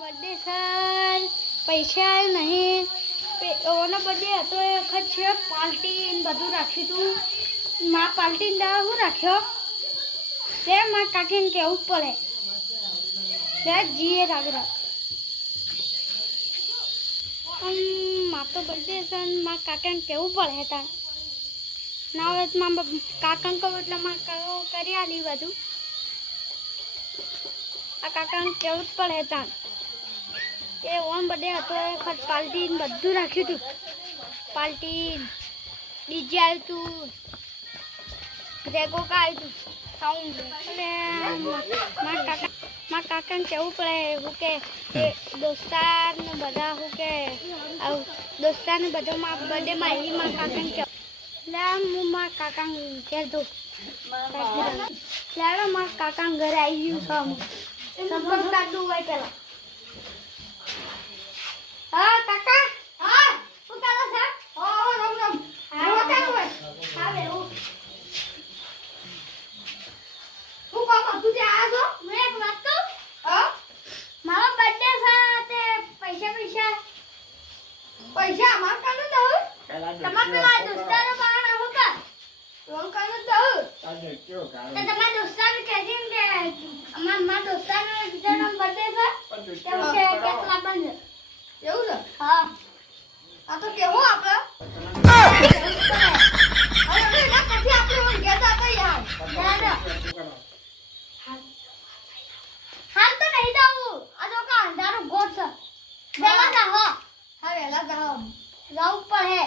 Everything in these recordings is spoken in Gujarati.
બર્થડે સર પૈસા નહીં ઓનો બર્થડે હતો એ વખત છે પાર્ટી બધું રાખ્યું હતું માં પાર્ટી દા હું રાખ્યો તે માં કાકીને કેવું પડે તે જીએ રાગ રાખ માં તો બર્થડે સર માં કાકાને કેવું પડે તા ના હોય તો માં કાકાને કહું એટલે માં કરી આલી બધું આ કાકાને કેવું જ પડે તા એ ઓન બર્થડે હતો એ વખત પાર્ટી બધું રાખ્યું હતું પાર્ટી ડીજે આવ્યું હતું રેગો કા આવ્યું હતું સાઉન્ડ એટલે મારા કાકાને કેવું પડે હું કે દોસ્તાર ને બધા હું કે દોસ્તાર ને બધો મારા બર્થડેમાં આવી મારા કાકાને કેવું એટલે હું મારા કાકાને ઘેર દઉં ત્યારે મારા કાકાને ઘરે આવી ગયું સંપર્ક કાઢવું હોય પેલા હા કાકા હા શું ચાલે છે ઓ રમ રમ હા કાકા હોય હા બે હું કામ તું જે આ જો મેં એક વાત કહું હા મારો બર્થડે છે તે પૈસા અમાર કાનો દઉં તમાર પેલા દોસ્તારો બહાના હો કા રોલ કાનો દઉં આજે કયો કાનો તે તમાર દોસ્તાર કહેજે કે અમાર દોસ્તારનો બીજાનો બર્થડે છે કે કેક લાવવાનું એવું છે હા આ તો કેવું આપણે અરે એના પછી આપણે ગયા હતા યાર હાલ તો નહીં જાવું આ તો કા અંધારું ગોટ છે વેલા જા હો હા વેલા જા હો જાવું પડે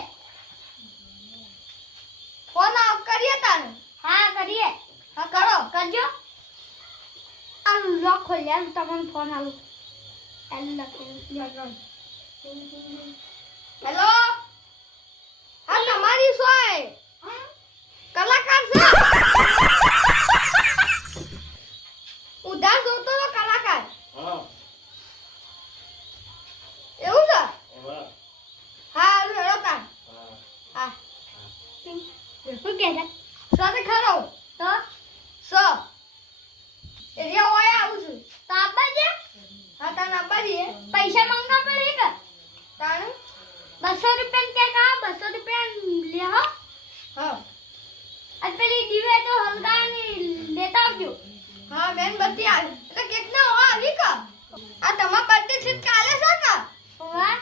ફોન આપ કરીએ તારે હા કરીએ હા કરો કરજો આ લોક ખોલ્યા તમને ફોન આલું હેલો હા તમારી સોય કલાકાર છે ઉધાર જોતો તો કલાકાર હા એવું છે હા હેલો કા હા શું કહે છે સાતે ખરો તો સો એરિયા ઓય આવું છું તો આપા જે હા તાન આપા જે પૈસા માંગા પડે કે તાન 200 રૂપિયા કે કા 200 રૂપિયા લે હો હા આ પેલી દીવે તો હલગાની લેતા આવજો હા બેન બધી આવી એટલે કેક ના હો આવી કા આ તમાર બર્થડે છે કાલે છે કા વાહ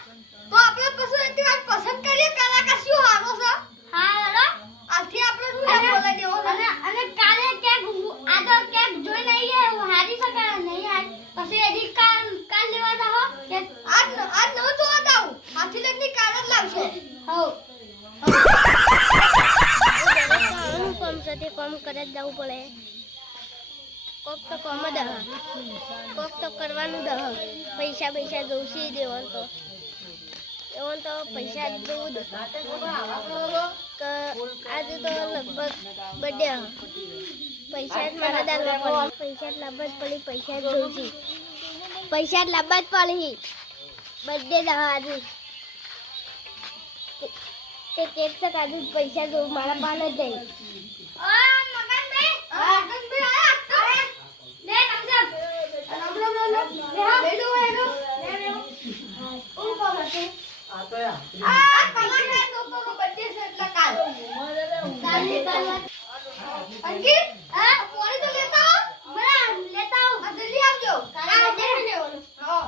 તો આપણે પછી એક વાર પસંદ કરીએ કલાકાર શું હારો છે હા હેલો આથી આપણે શું બોલાઈ દેવો અને કાલે કેક આ તો કેક જોઈ નહીં હું હારી શકે નહીં હાર પછી એડી કાલ લેવા જાઓ કે આજ ન જોવા જાવ હાથી લગની કાલ જ લાવશો હો કોમ સાથે કોમ કરે જવું પડે કોક તો કોમ દહ કોક તો કરવાનું દહ પૈસા જોશી દેવાનું તો એવું તો પૈસા જોવું દે આજે તો લગભગ બર્થડે પૈસા જ મારા દાદા પૈસા જ લાવવા જ પડી પૈસા જ જોઈશી પૈસા જ લાવવા જ પડી બર્થડે આજે તે કેક છે કાજુ પૈસા જો મારા પાલે જ જઈ મગનભાઈ આયા લે સમજા લે લો હેલો ઓ બાબા છે આ તો આ કલાકાર તો બર્થડે છે એટલે કાલ અંકિત હા કોને તો લેતા આવો બરા લેતા આવો આ જલ્દી આવજો કાલે બર્થડે લેવાનો હા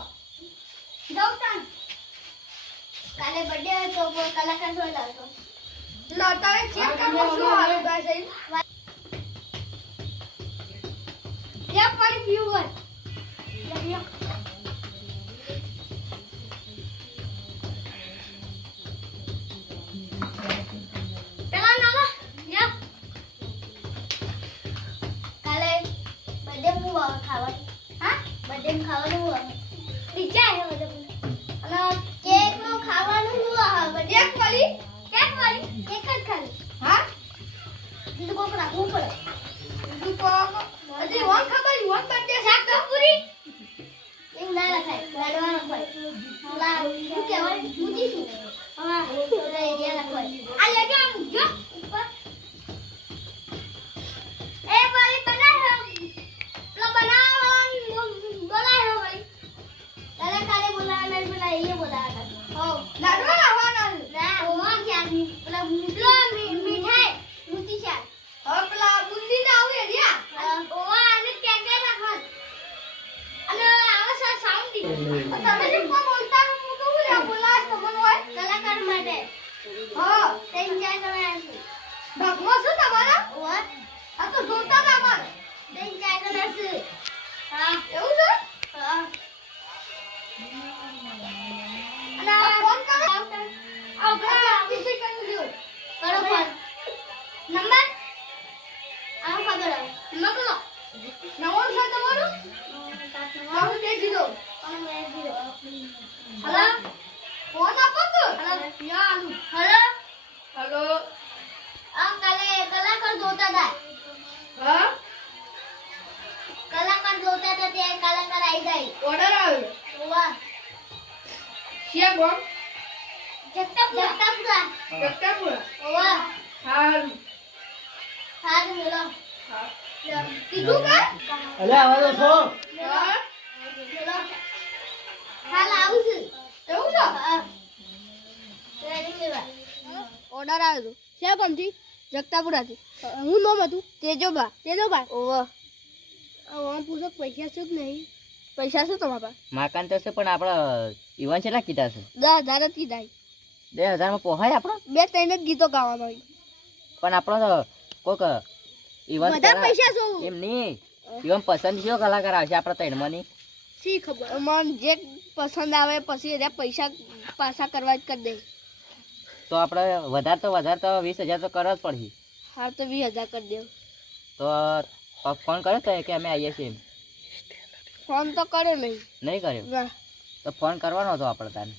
જાવ તાન કાલે બર્થડે તો કલાકાર જો લાવતો લાતારે ચેક કરવો શું આવે ભાઈ યા પર વ્યુઅર યા પેલા નાલા યા કાલે બર્થડે મુ ખાવાનું હા બર્થડે ખાવાનું બીજા હે બધું અને કેક નું ખાવાનું બર્થડે વાળી કેક જ ખાલી હા બીજું કોક રાખવું પડે બીજું કોક હજી વન ખબર વન બર્થડે શાક તો પૂરી એમ ના લખાય લાડવાનો પડે લા શું કહેવાય પૂછી શું હા થોડા એરિયા લખવાય આ લેજો આમ જો ઉપર એ વાળી બનાવ લો બનાવ બોલાય હો વાળી તારે તમે જેમ કો બોલતા હું કહું લે બોલાસ તમને હોય કલાકાર માટે હા ત્રણ ચાર જણા છે ભાગમાં શું તમારા ઓય આ તો જોતા ના અમાર ત્રણ ચાર જણા છે હા એવું છે હા અને ફોન કરો આવતા બીજી કરી દો કરો ફોન નંબર આ ખબર નકલો નવો છે તમારો મારું દે દીધો હલો ફોન આપો તો હલો યાર હલો હલો આ કાલે કલાકાર જોતા હતા હા કલાકાર જોતા હતા તે કલાકાર આવી જાય ઓર્ડર આવ્યો વાહ ક્યાં ગો જગતાપુરા વાહ હાલ હાલ મેલો હા કીધું કે અલે આવા તો છો હા મેલો હાલ આવું છું એવું છે હા ઓર્ડર આવ્યો ક્યાં ગમતી જગતાપુરાથી હું નામ હતું તેજોબા ઓવા આમ પૂછો પૈસા શું કે નહીં પૈસા શું તમારા પાસે માકાન તો છે પણ આપણા ઈવન છેલા કીધા છે 10,000 જ કીધા 2000 માં પોહાય આપણો બે ત્રણ જ ગીતો ગાવાના હોય પણ આપણો તો કોક ઈવન બધા પૈસા શું એમ નહીં ઈવન પસંદ કયો કલાકાર આવશે આપણા ત્રણમાંની શી ખબર મન જે પસંદ આવે પછી એ પૈસા પાછા કરવા જ કરી દે તો આપણે વધારે તો 20,000 તો કરવા જ પડશે હા તો 20,000 કરી દેવ તો ફોન કર્યો તો કે અમે આવીએ છીએ ફોન તો કર્યો નહીં કર્યો વાહ તો ફોન કરવાનો હતો આપણે તાને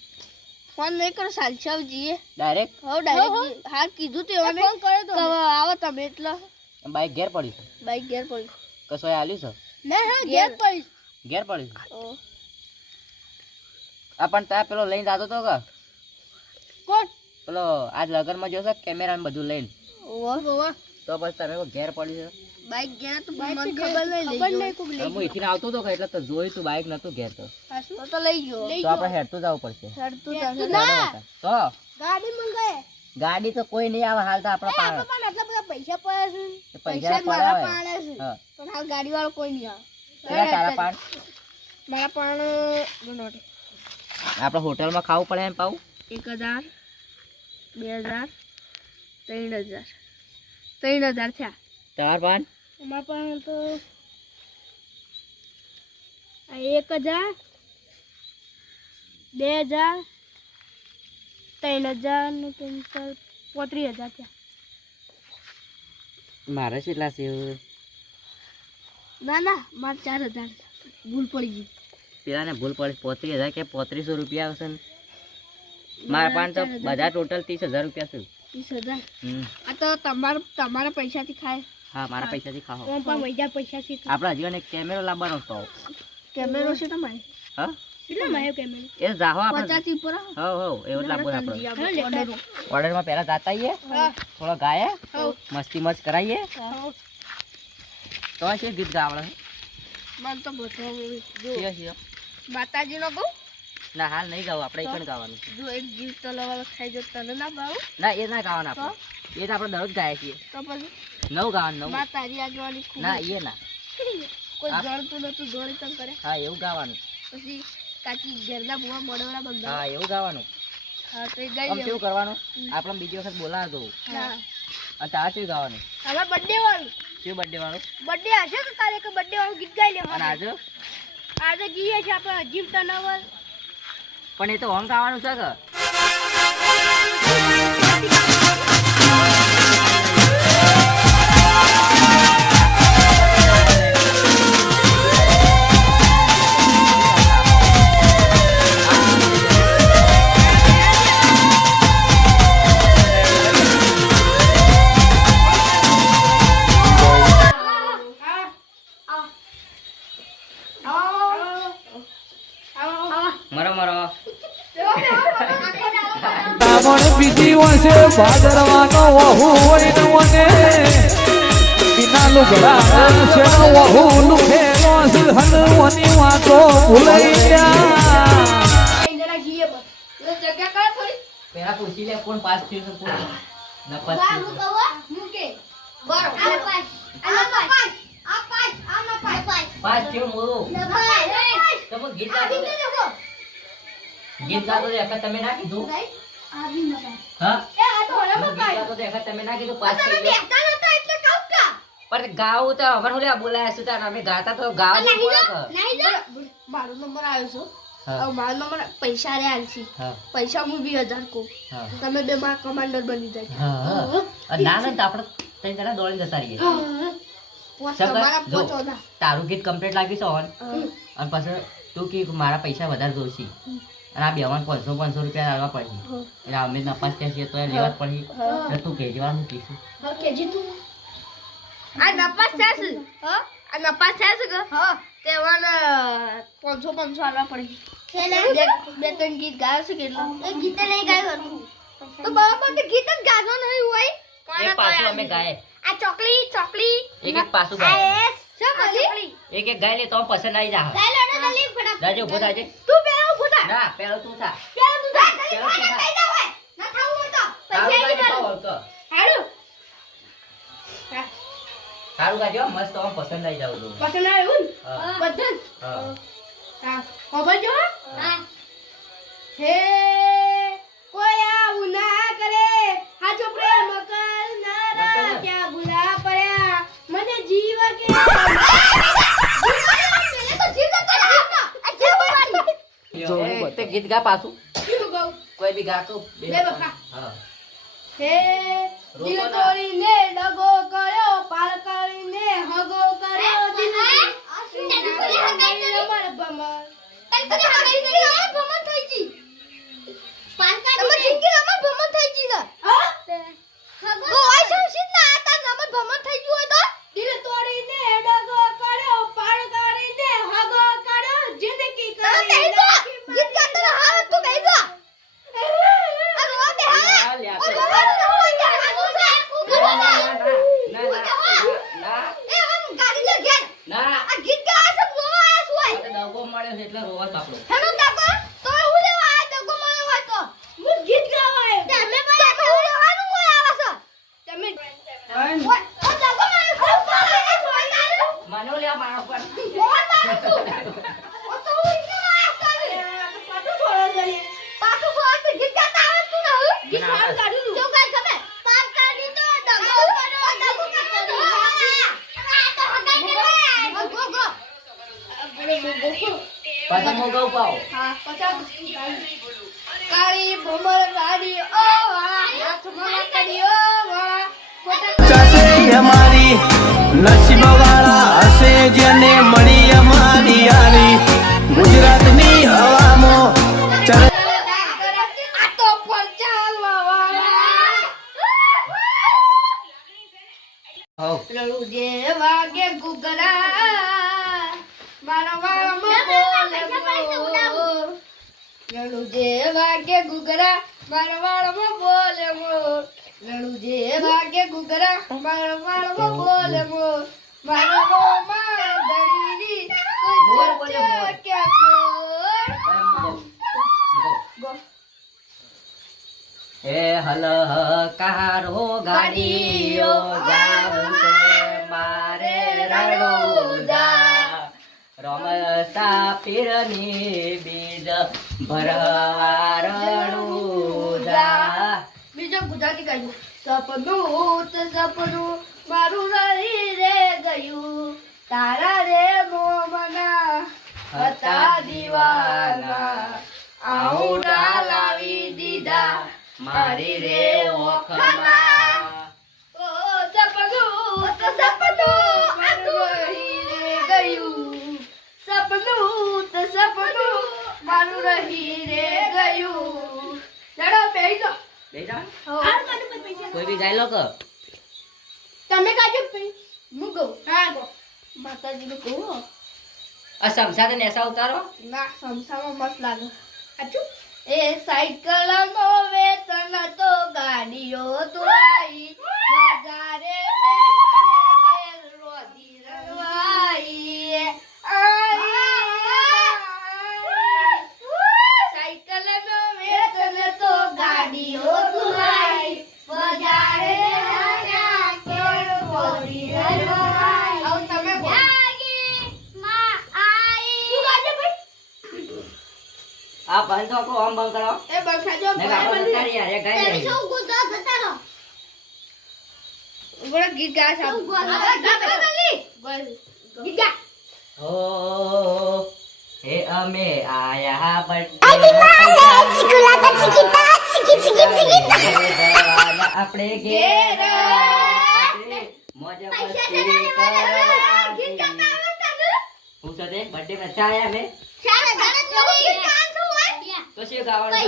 ફોન નહીં કરો સાલસાવજીએ ડાયરેક્ટ ડાયરેક્ટ હા કીધું તે મને ફોન કર્યો તો આવો તમે એટલે બાઈક ઘેર પડી છે બાઈક ઘેર પડી કશોય આલ્યું છે ના હા ઘેર પડી ઘેર પડી છે આ પણ તા પેલો લઈને જાતો તો કે કોણ પેલો આજ લગનમાં જોશે કેમેરા બધું લઈને ઓવા તો પછી તમે ઘેર પડી છે બાઈક ઘેર તો મને ખબર નહીં કોક હું અહીંથી આવતો તો એટલે તો જોઈ તું બાઈક નતું ઘેર તો લઈ ગયો તો આપણે હેડતું જવું પડશે તો ગાડી મંગાય ગાડી તો કોઈ નહીં આવે હાલ તો આપણા પાસે આટલા બધા પૈસા પડે છે પૈસા મારા પડે પાણે છે હા પણ હાલ ગાડી વાળો કોઈ નહીં આવે કેટલા તારા પાન મારા પાણ બનોટે આપણે હોટલમાં ખાવું પડે એમ પાવું 1,000 2,000 3,000 3,000 થયા તમારા પાન અમારા પાસે તો 1,000 2,000 3,000 ને 35,000 થયા મારે કેટલા છે ના ના મારે 4,000 ભૂલ પડી ગઈ પેલા ને ભૂલ પડી 35,000 કે 3500 રૂપિયા આવશે ને મારા પાન તો બધા ટોટલ 30,000 રૂપિયા છે 30,000 આ તો તમારા પૈસાથી ખાય હા મારા પૈસાથી ખાઓ પણ મજા પૈસાથી આપણા જીવન એક કેમેરો લાવવાનો હતો કેમેરો છે તમારે હા કેટલા માયો કેમેરો એ જાહો આપણે 50 થી ઉપર હો એવો જ લાવવો આપણે ઓર્ડર ઓર્ડરમાં પહેલા જાતા આવીએ થોડો ગાયે મસ્તી મસ્ત કરાવીએ તો છે ગીત ગાવડે મન તો બધો જો માતાજી નો કહું ના હાલ નહીં ગાવું આપણે પણ ગાવાનું જો એક જીવ તલવા ખાઈ જો તને ના ભાવ ના એ ના ગાવાના આપણે એ તો આપણે દરરોજ ગાય છીએ તો પછી નવ ગાવાનું નવ માતાજી આજવાની ખૂબ ના એ ના કોઈ જળતું નતું જોડી તમ કરે હા એવું ગાવાનું પછી કાચી ઘરના બુવા મોડવડા બંધ હા એવું ગાવાનું હા તો આમ ગાઈ કેવું કરવાનું આપણે બીજી વખત બોલાવ દો હા અને તાર શું ગાવાનું હવે બર્થડે વાળું શું બર્થડે વાળું બર્થડે હશે તો તારે કે બર્થડે વાળું ગીત ગાઈ અને લેવાનું આજે આજે ગીએ છે આપણે અજીબ તનાવર પણ એ તો હોમ ગાવાનું છે કે મરો મરો તામણ બીજી વસે ભાદરવાનો વહુ હોય ને મને બિના લુગડા છે વહુ લુખેલો છે હનવાની વાતો ભૂલાઈ ગયા જરા ગીએ બસ જગ્યા કર થોડી પેલા પૂછી લે કોણ પાસ થયું છે કોણ ન પાસ બા થયું હું કહું મૂકે બરો આ પાસ આ પાસ આ પાસ આ ન પાસ પાસ થયું મોરું ન પાસ તો હું ગીત આ ગાતો બી દેખો ગીત ગાતો તો એક તમે ના કીધું રાઈટ આ બી મકા હા એ આ તો હળે હું ગીત મકા ગાતો તો એક તમે ના કીધું પાસ તમે થઈ ગયો બેઠા નતા એટલે કાઉ કા પણ ગાવું તો અમાર હોલે બોલાયા સુતા અમે ગાતા તો ગાવ નહીં પડે જો નહીં જો મારો નંબર આવ્યો છે હા હવે મારો નંબર પૈસા રે આલસી હા પૈસા હું 20,000 કો હા તમે બે માં કમાન્ડર બની જાય હા ના ના તો આપણે ત્રણ જણા દોડીને જતા રહીએ પોસ સગા, તમારા જો. પહોંચોના તારું ગીત કમ્પ્લીટ લાગ્યું છે ઓન અને પછી તું કે મારા પૈસા વધારે જોઈશે અને આ બેવાન 500 રૂપિયા આલવા પડશે એટલે અમે નપાસ થયા છીએ તો એ લેવા જ પડશે એટલે તું કહેજે વાર હું કહીશું કેજી તું આ નપાસ થાશે હા આ નપાસ થાશે કે હા તેવાને 500 આલવા પડી બે ત્રણ ગીત ગાયો છે કેટલા એક ગીત નહીં ગાયું હતું તો બરાબર તો ગીત જ ગાજો નહીં હોય એક પાછું અમે ગાય આ ચોકલી ચોકલી એક એક પાછું ગાય એસ શું બોલી એક એક ગાય લે તો પસંદ આવી જા ગાય લોડે જલ્દી ફટાફટ જાજો ઉભો થાજે તું પેલા ઉભો થા ના પેલો તું થા પેલા તું થા જલ્દી પેલા તું ફટાફટ થા. થઈ જાવ હોય ના થાવું હોય તો તારું પૈસા ગાય આવી તો તારું ઓળખ હાડું હા તારું ગાય મસ્ત તો પસંદ આવી જાવ તું પસંદ આવ્યું હા. બધું હા હા ખબર જો હા હે કોઈ આવું ના કરે હાચો પ્રેમ કરનારા ક્યાં ભૂલા પડ્યા મને જીવ કે એ, તે ગીત ગા પાછું કોઈ બી ગાતો બે બે બકા. હા હે દિલ તોડીને ડગો કર્યો પાર કરીને હગો કર્યો દિલ રમણ ભમર દિલ તોડીને ડગો કર્યો પાર કરીને હગો કર્યો જિંદગી કરી લ્યા, લ્યા, ના આ તો દગો મળ્યો છે એટલે રોવા જ આપણો ગીત ગાવા તમે માનો લ્યા મારો પર પાછા મોગવ પાવ કાળી ભમર ગાડી ઓ વાહ હાથમાં કાઢી ઓ વાહ ચાસે અમારી નસીબ વાળા હશે જેને મળી અમારી યારી ગુજરાતની હવામાં ચર આ તો પર ચાલવા વાળા હો રણુ જે વાગે ગુગરા મારા વાળામાં બોલે મોર રણુ જે વાગે ગુગરા મારા વાળામાં બોલે મોર રણુ જે વાગે ગુગરા મારા વાળામાં બોલે મોર મારા મોમાં દડીની મોર બોલે મોર. ક્યાં કોર એ હલ કારો ગાડીઓ જાવું છે મારે રણુજા રમતા પીરની બીજ ભરવા રણુજા બીજો ગુજરાતી ગાયું સપનું તો સપનું મારું રહી રે ગયું તારા રે મોમના હતા દીવાના આઉડા લાવી દીધા મારી રે ઓખમાં ઓ સપનું તો સપનું મારું રહી રે ગયું સપનું તો સપનું મારું રહી રે ગયું લડો બેહી જાઓ બેટા હાર કાઢો પછી પૈસા કોઈ બી ગાય લો કે તમે કાજો પઈ હું કહું હા ગો માતાજીનું કહું આ સમસાને નેસા ઉતારો ના સમસામાં મસ્ત લાગે આચું એ સાયકલ નો વેતન તો ગાડીઓ તો આઈ બજારે બેહારે ઘેર રોદી રવાઈ સાયકલ નો વેતન તો ગાડીઓ તો આઈ બજારે બેહારે ઘેર રોદી રવાઈ આવ તમે બોલ તું ગાજો ભાઈ આ બંધ તો આમ બંધ કરો એ બખાજો ને આપણે તો તારી યાર ગાઈ તેરી જાય સૌ ગુજા જતા રહો બડા ગીત ગા સાબ ગીત ગા ઓ હે અમે આયા બર્થડે આપણે ઘેર મોજ મસ્તી ગીત ગાતા આવડે હું તો દે બર્થડે માં ચાયા મે ચાલે જાણે ગીત ગાન છો હોય તો શું ગાવાનું છે?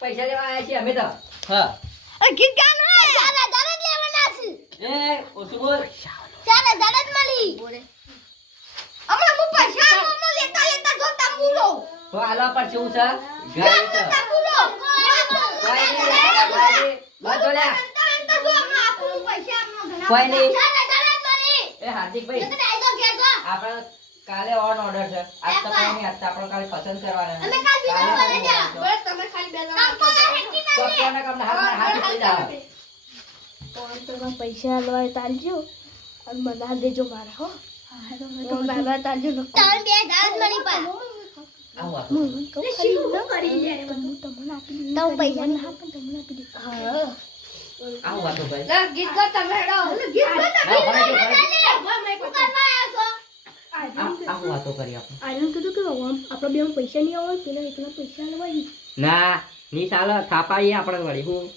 પૈસા લેવા આયા છીએ અમે તો હા ગીત ગાન હોય ચાલે જાણે લેવાના છે એ ઓછું બોલ ચાલે જાણે જ મળી હમણાં હું પૈસા મોમો લેતા લેતા જો તંબુરો તો આલો પર શું છે ગાય છે તંબુરો કોઈ નહીં બધો લે કોઈ નહીં એ હાર્દિકભાઈ આપણે કાલે ઓન ઓર્ડર છે આજ તો કઈ નહીં આજ તો આપણે કાલે પસંદ કરવાના છે. ચોકિયાના કામના હાથ પડી જાવ પૈસા લવાય તાલજો અને મને દેજો મારા હો મારા તાલજો આવો આવો વાતો ભાઈ ગીત ગા તમે ગીત ગા આવો વાતો કરી આપણે આનું કીધું કે આપણા બે પૈસા નહીં આવે પેલા એકલા પૈસા લવાય ના ની સાલ થાપાઈએ આપણે વળી હું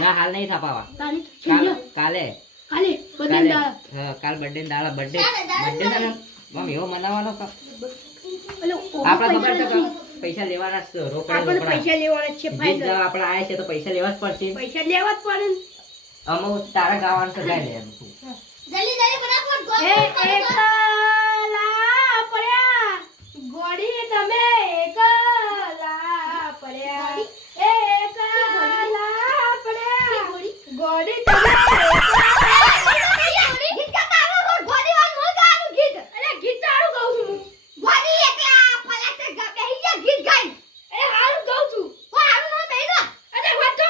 ના હાલ નહીં થાપાવા કાલે કાલે કાલે બધા હા કાલ બર્થડે દાડા બર્થડે મમ એવો મનાવવાનો આપણે ખબર છે કે પૈસા લેવાના છે રોકડા પૈસા લેવાના છે ગીત ગાવા આપણે આયા છે તો પૈસા લેવા જ પડશે પૈસા લેવા જ પડે અમુક તારા ગાવાનું છે ગાઈ લે એમ તું જલ્દી જલ્દી ફટાફટ એકલા પડ્યા ગોડી તમે એકલા પડ્યા એકલા પડ્યા ગોડી તમે ગીત ગાતા આવો ગોડી વાળ નો ગાવાનું ગીત અરે ગીત તારું ગાઉં છું ગોડી એકલા પડ્યા તે બેહી જા ગીત ગાઈ અરે હારું ગાઉં છું ઓ હારું ન બેહી જા અરે વાત તો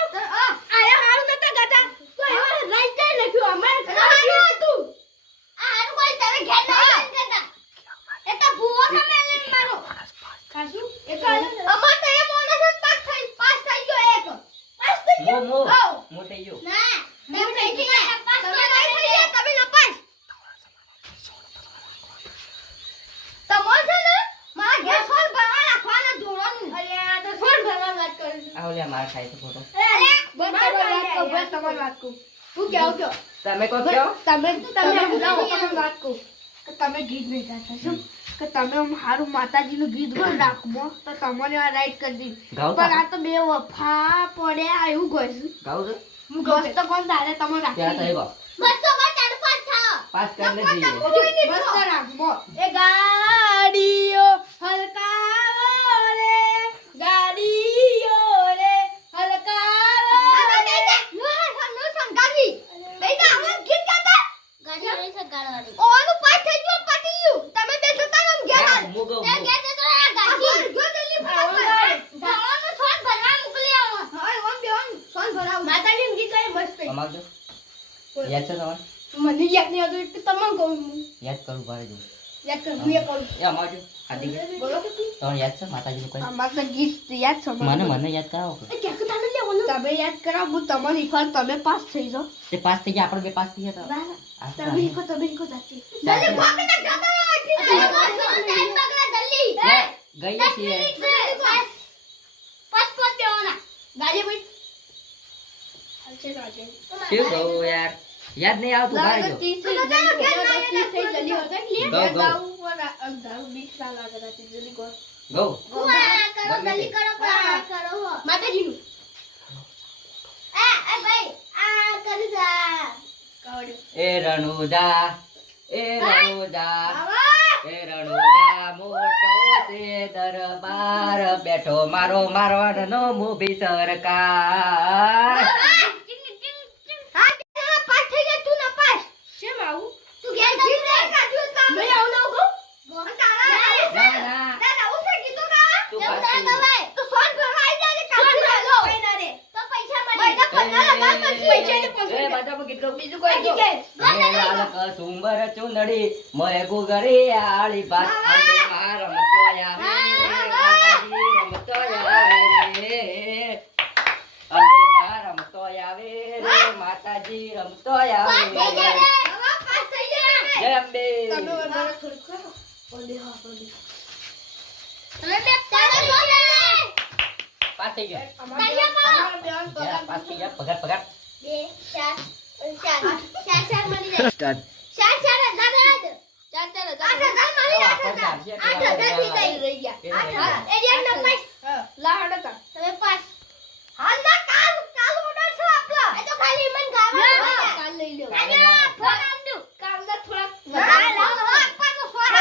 આયા હારું નતા ગાતા તો એવા રાઈટ જાય લખ્યું અમારે હારું હતું હારું કોઈ તમે ઘેર ન કરતા એ તો ભૂવો સામે લઈને મારો ખાસું એક અમાર તો એ મોનસ પાસ થઈ ગયો એક પાસ થઈ ગયો મો આવ મોટે ગયો ના તમે થઈ ગયા પાસ થઈ ગયા તમે ન પાસ તમો છે ને મારા ઘેર ફોન ભરવા રાખવાના ધોરણનું અરે આ તો ફોન ભરવા વાત કરું આવો લે માર ખાય તો ફોટો અરે બંધ કરો વાત કો તમારી વાત કો તું કેવો કયો તમે કો કયો તમે બોલાવો પણ વાત કહું કે તમે ગીત નહીં ગાતા શું કે તમે હારું માતાજીનું ગીત ગો રાખો તો તમને આ રાઈટ કરી દી ગાવ પણ આ તો બે વફા પડ્યા એવું ગઈશું ગાવ તો હું ગસ્ત તો કોણ તારે તમે ત્યાં થઈ રાખી ગયો બસ તો કોણ તારું પાસ થાઓ પાસ કરીને જઈએ બસ તો રાખો એ ગાડીઓ હલકાવો રે ગાડીઓ રે હલકાવો રે નો સંગાવી બેટા હું ગીત ગાતા ગાડી રહી છે ગાડવાની ઓનું પાસ થઈ ગયો પટી ગયું તમે બે જતા રમ ગયા મુ ગઉ તે ગયા તે તો આ ગાડી ગયો જલ્દી ફટાફટ ધાવાનું સોન ભરવા મોકલી આવો હા ઓન બેન સોન ભરાવ માતાજીનું ગીત ગાય મસ્ત અમારજો યાદ છે તમારે મને યાદ નહીં આવતું એટલે તમને કહું હું યાદ કરું ભારે જો યાદ કર હું એ કહું એ અમારજો આદિ બોલો તમને યાદ છે માતાજીનું કોઈ અમાર તો ગીત યાદ છે મને યાદ કરાવો કે કે કે તાને લેવાનું તમે યાદ કરાવો હું તમારી ઈફાલ તમે પાસ થઈ જાઓ તે પાસ થઈ ગયા આપણે બે પાસ થઈ ગયા તો તમે કો જાતી જલ્દી ભાગ ના જાતા જલ્દી ગઈ છીએ પાસ પાસ દેવાના ગાડી ભાઈ શું કહું યાર યાદ નહીં આવતું ભારે જો ગો એ રણુજા મોટો છે દરબાર બેઠો મારો મારવાનો મોભી સરકાર સુંબર ચુંદડી મોય ગુગરી આળી ભાત માર મતોયા માતાજી રમતો પાસ આવું. થઈ ગયા રે. હવે પાસ થઈ ગયા. જય અંબે. તમે વધારે થોડું કરો. બોલી હા બોલી. તમે બે ચાલો બોલે. પાસ થઈ ગયો. તાળીયા પાડો. પાસ થઈ ગયા. પગાર પગાર. 2 4 4 મળી જાય. સ્ટાર્ટ. 4 8 થઈ જાય રહી ગયા. 8 એરિયા નંબર લાડો તા તમે પાસ. હાલ ના કાલ ઓર્ડર છો આપલા. એ તો ખાલી મન ગાવા કાલ લઈ લ્યો. આજે ફોન આપજો. કાલ ના થોડા વધારે આપવા તો થોડા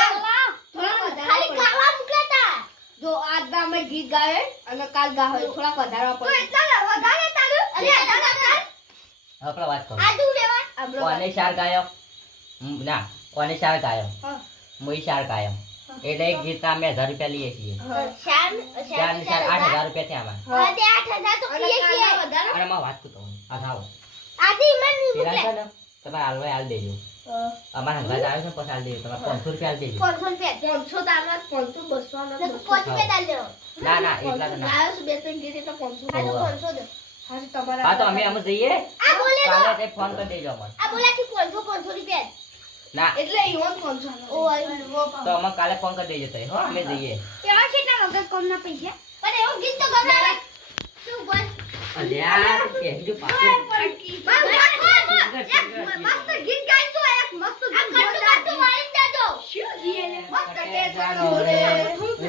ખાલી ખાવા મૂકતા. જો આજ ના મેં ગીત ગાવે અને કાલ ગાવે થોડા વધારવા પડે. તો એટલા વધારે તારું અરે આપણે વાત કરો. આજુ લેવા કોને શાર ગાયો? ના કોને શાર ગાયો? હા. મુઈ શાર ગાયો. એટલે એક ગીતના અમે 1000 રૂપિયા લઈએ છીએ. શાન ચાર ને ચાર 8000 રૂપિયા થયા આમાં. હા તે 8000 તો કીએ છીએ. અને માં વાત કરતો આધાવો આજી મન પેલા મૂકે. છે ને તમારે હાલવા હાલ દેજો. અમારા હંગાત આવે છે પછી હાલ દેજો. તમારે 500 રૂપિયા હાલ દેજો. 500 તારવા 500 200 ના લેવો. ના ના એટલા તો ના. લાયો બે ત્રણ ગીતે તો 500 હા, તો 500 દે. હા તમારા હા તો અમે જઈએ. આ બોલે કાલે તે ફોન કરી દેજો અમને. આ બોલાથી 500 રૂપિયા ના એટલે ઈવન 500 ઓ આયો તો અમે કાલે ફોન કરી દેજો તઈ હો અમે જઈએ. એવા છે ના વગર કોમના પૈસા પણ એવું ગીત તો ગમે શું બોલ અલ્યા કે બીજું પાછું મસ્ત ગીત ગાઈ તો એક મસ્ત ગીત ગાતો વાળી જાજો શું ગીએ મસ્ત કે જાનો રે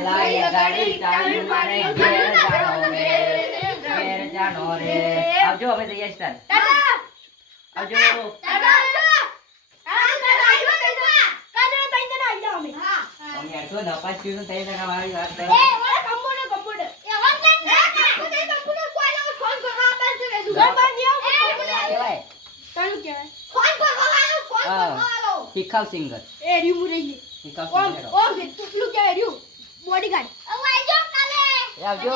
લાય ગાડી ચાલુ મારે ઘેર જાનો રે ઘેર જાનો રે આવજો અમે જઈએ સ્ટાર દાદા આવજો દાદા અમે આટલો નપાસ થયું ને તઈ તને મારી વાત કરે. કહેવાય. શીખાવ સિંગર શીખાવ સિંગર એ આવજો